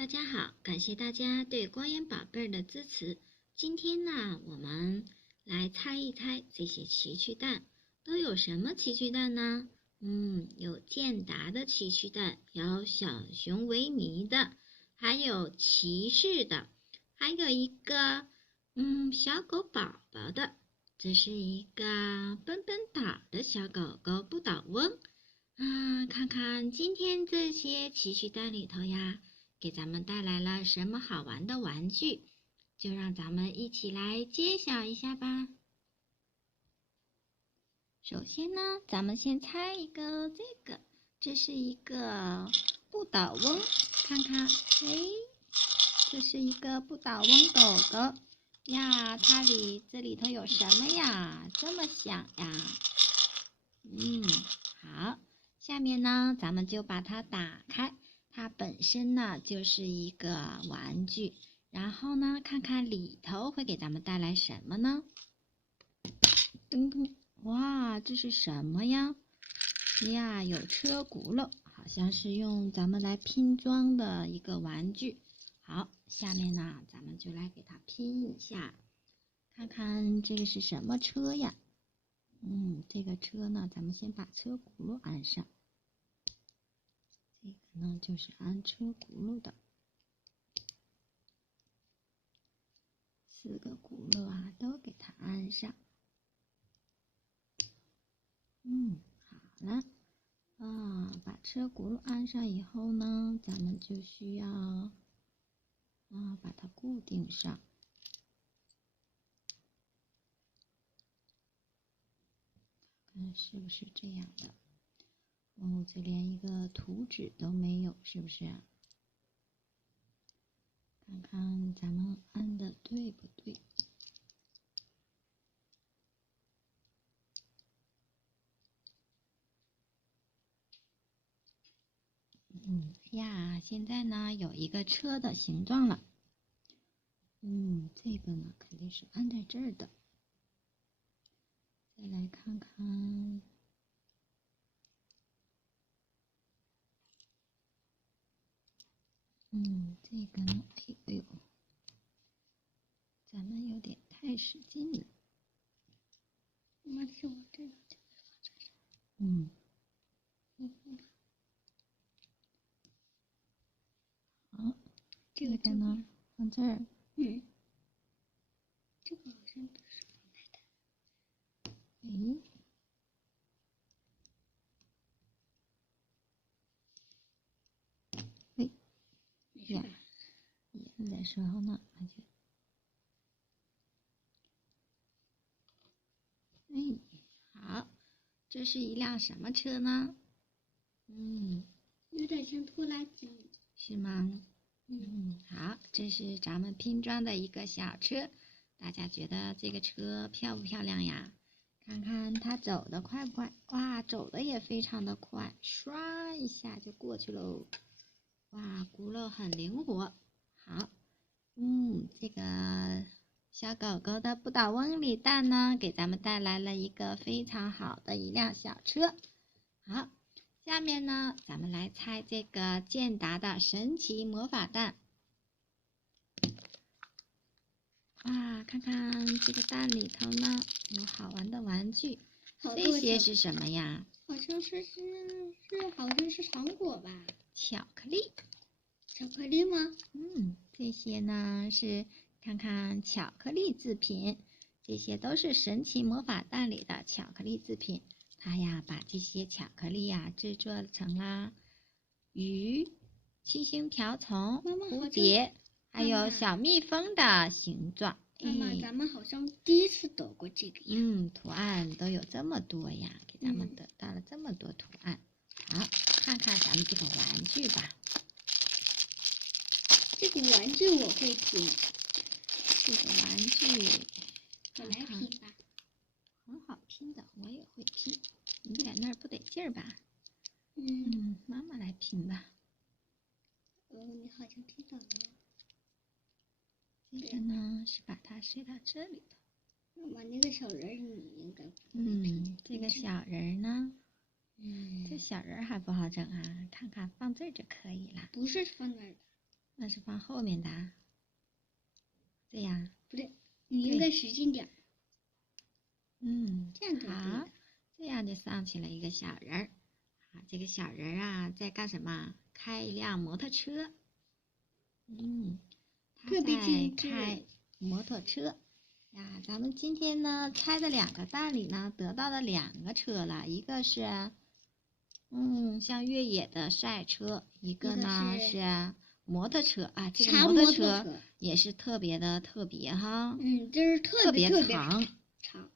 大家好，感谢大家对光盐宝贝的支持。今天呢，我们来猜一猜这些奇趣蛋都有什么奇趣蛋呢？有健达的奇趣蛋，有小熊维尼的，还有骑士的，还有一个小狗宝宝的。这是一个笨笨岛的小狗狗不倒翁看看今天这些奇趣蛋里头呀，给咱们带来了什么好玩的玩具？就让咱们一起来揭晓一下吧。首先呢，咱们先猜一个这是一个不倒翁，看看，这是一个不倒翁狗狗呀，这里头有什么呀？这么响呀？好，下面呢，咱们就把它打开。它本身呢就是一个玩具，然后呢，看看里头会给咱们带来什么呢？噔噔，哇，这是什么呀？呀，有车轱辘，好像是用咱们来拼装的一个玩具。好，下面呢，咱们就来给它拼一下，看看这个是什么车呀？这个车呢，咱们先把车轱辘安上。这个呢，就是安车轱辘的，4个轱辘啊，都给它安上。好了，把车轱辘安上以后呢，咱们就需要把它固定上。看是不是这样的？这连一个图纸都没有，是不是啊？看看咱们按的对不对？现在呢有一个车的形状了。这个呢肯定是安在这儿的。再来看看。这个呢，哎呦，咱们有点太使劲了。那是我这个好，这个呢放这儿。这个好像不是放在的。演的时候呢，好，这是一辆什么车呢？有点像拖拉机，是吗？好，这是咱们拼装的一个小车，大家觉得这个车漂不漂亮呀？看看它走得快不快？哇，走的也非常的快，唰一下就过去喽。哇，轱辘很灵活。好，这个小狗狗的不倒翁里蛋呢，给咱们带来了一个非常好的一辆小车。好，下面呢，咱们来猜这个健达的神奇魔法蛋。看看这个蛋里头呢，有好玩的玩具。这些是什么呀？好像是糖果吧？巧克力。巧克力吗？这些呢是看看巧克力制品，这些都是神奇魔法蛋里的巧克力制品。它呀把这些巧克力呀制作成了鱼、七星瓢虫、蝴蝶，还有小蜜蜂的形状。妈妈，咱们好像第一次得过这个呀。图案都有这么多呀，给咱们得到了这么多图案。好，看看咱们这个玩具吧。这个玩具我会拼。这个玩具，我来拼吧。很好拼的，我也会拼。你在那儿不得劲儿吧？妈妈来拼吧。你好像听到了。这个呢是把它塞到这里头。妈妈，那个小人你应该这个小人呢？这小人还不好整啊，看看放这儿就可以了。不是放那儿的。那是放后面的啊。这样。不对，你应该使劲点。嗯，这样就对好了。，这样就上去了一个小人儿。啊，这个小人儿啊，在干什么？开一辆摩托车。他特别在精致开摩托车。呀，咱们今天呢拆的2个蛋里呢，得到了2个车了，一个是像越野的赛车，一个呢是是摩托车啊。这个长摩托摩托车车也是特别的特别哈，就是特别长。长，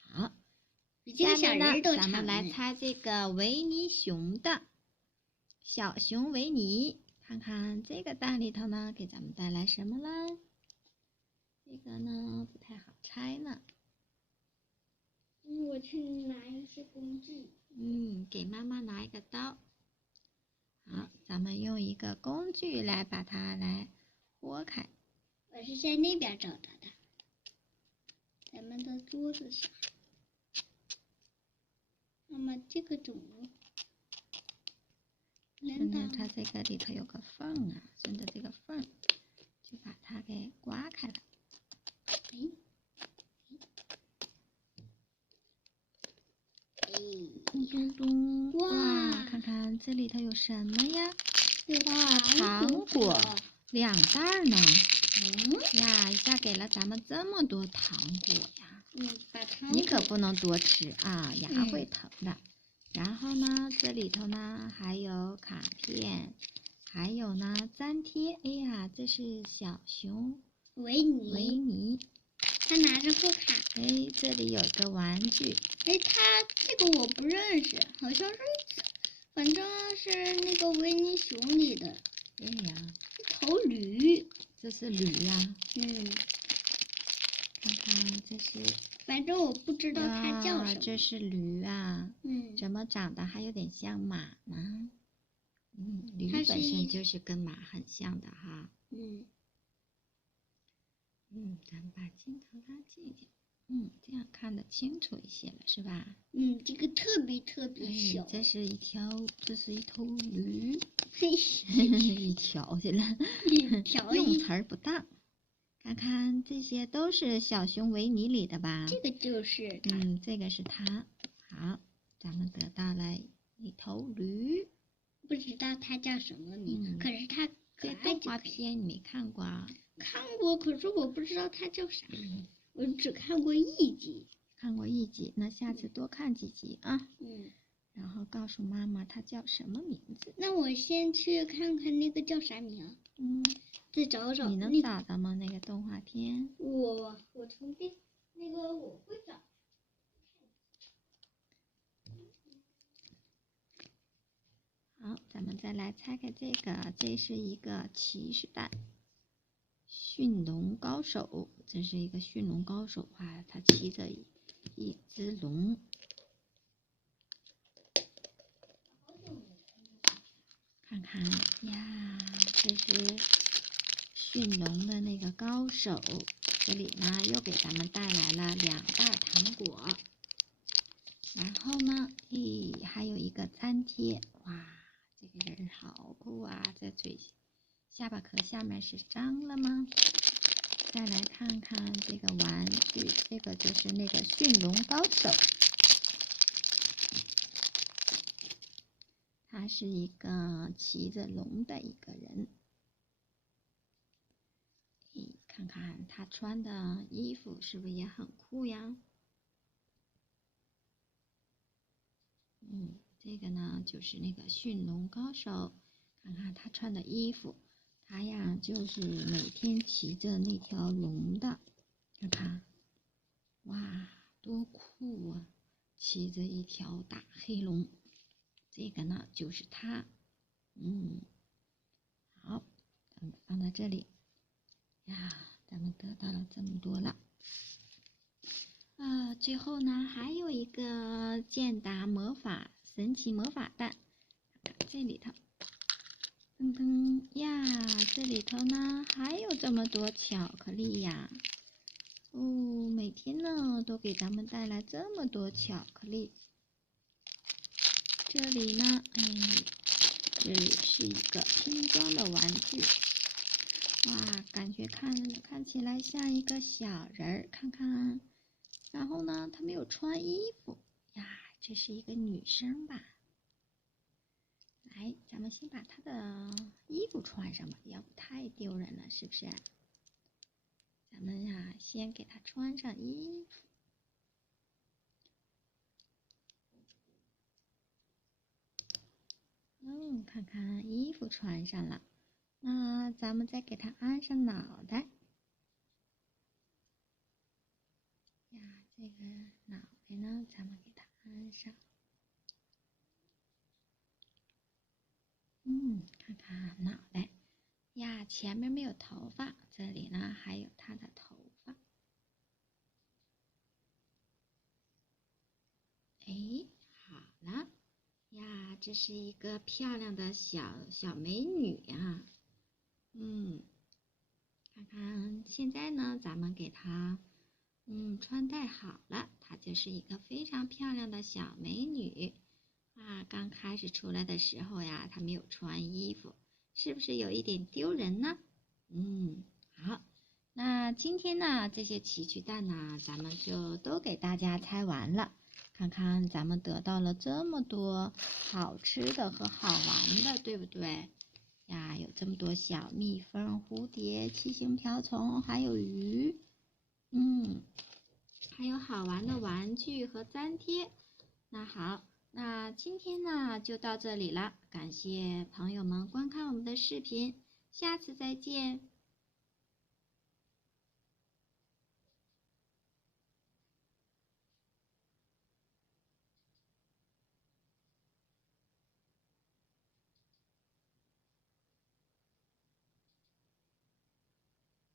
好。比这个小人儿都咱们来长呢。猜这个维尼熊的小熊维尼，看看这个蛋里头呢，给咱们带来什么啦？这个呢不太好猜呢。我去拿一些工具。给妈妈拿一个刀。好，咱们用一个工具来把它来拨开。我是在那边找到的，咱们的桌子上。那么这个种子，顺着它这个里头有个缝啊，顺着这个缝就把它给刮开了。咚咚，哇，看看这里头有什么呀？哇，糖果2袋呢。呀，一下给了咱们这么多糖果呀。你可不能多吃啊，牙会疼的。然后呢，这里头呢还有卡片，还有呢粘贴。哎呀，这是小熊维尼，他拿着副卡。哎，这里有个玩具。哎，他这个我不认识，好像是，反正是那个维尼熊里的。对呀，一头驴。这是驴呀。看看这是。反正我不知道它叫什么。这是驴啊。怎么长得还有点像马呢？驴本身就是跟马很像的哈。咱们把镜头拉近一点。这样看得清楚一些了，是吧？这个特别小。这是一头驴。嘿，一条去了。用词儿不当。看看这些都是小熊维尼里的吧？这个就是它。这个是它。好，咱们得到了一头驴。不知道它叫什么名字，可是它可爱。这动画片你没看过啊？看过，可是我不知道它叫啥。我只看过1集。看过1集，那下次多看几集啊。然后告诉妈妈它叫什么名字。那我先去看看那个叫啥名。再找找。你能找到吗？那个动画片？我从那个我会找。好，咱们再来猜猜这个，这是一个骑士蛋，驯龙高手。这是一个驯龙高手啊，他骑着一只龙。看看呀，这是驯龙的那个高手。这里呢又给咱们带来了2袋糖果。然后呢，还有一个粘贴。哇，这个人好酷啊！这下巴壳下面是脏了吗？再来看看这个玩具，这个就是那个驯龙高手。他是一个骑着龙的一个人。看看他穿的衣服是不是也很酷呀？这个呢就是那个驯龙高手。看看他穿的衣服，他呀就是每天骑着那条龙的。看看，哇，多酷啊！骑着一条大黑龙。这个呢就是他。好，咱们放在这里。呀，咱们得到了这么多了。最后呢还有一个健达神奇魔法蛋。看看这里头。噔噔呀，这里头呢还有这么多巧克力呀。每天呢都给咱们带来这么多巧克力。这里呢，这里是一个拼装的玩具。哇，感觉看起来像一个小人儿，看看。然后呢，她没有穿衣服呀，这是一个女生吧？来，咱们先把她的衣服穿上吧，要不太丢人了，是不是？咱们呀，先给她穿上衣服。看看衣服穿上了，那咱们再给她安上脑袋。呀，这个脑袋呢，咱们给它安上。看看脑袋呀，前面没有头发，这里呢还有它的头发。哎，好了呀，这是一个漂亮的小美女啊。看看现在呢，咱们给她穿戴好了，她就是一个非常漂亮的小美女啊。刚开始出来的时候呀，她没有穿衣服，是不是有一点丢人呢？好，那今天呢，这些奇趣蛋呢，咱们就都给大家猜完了。看看咱们得到了这么多好吃的和好玩的，对不对？呀，有这么多小蜜蜂、蝴蝶、七星瓢虫，还有鱼，还有好玩的玩具和粘贴。那好，那今天呢就到这里了，感谢朋友们观看我们的视频，下次再见。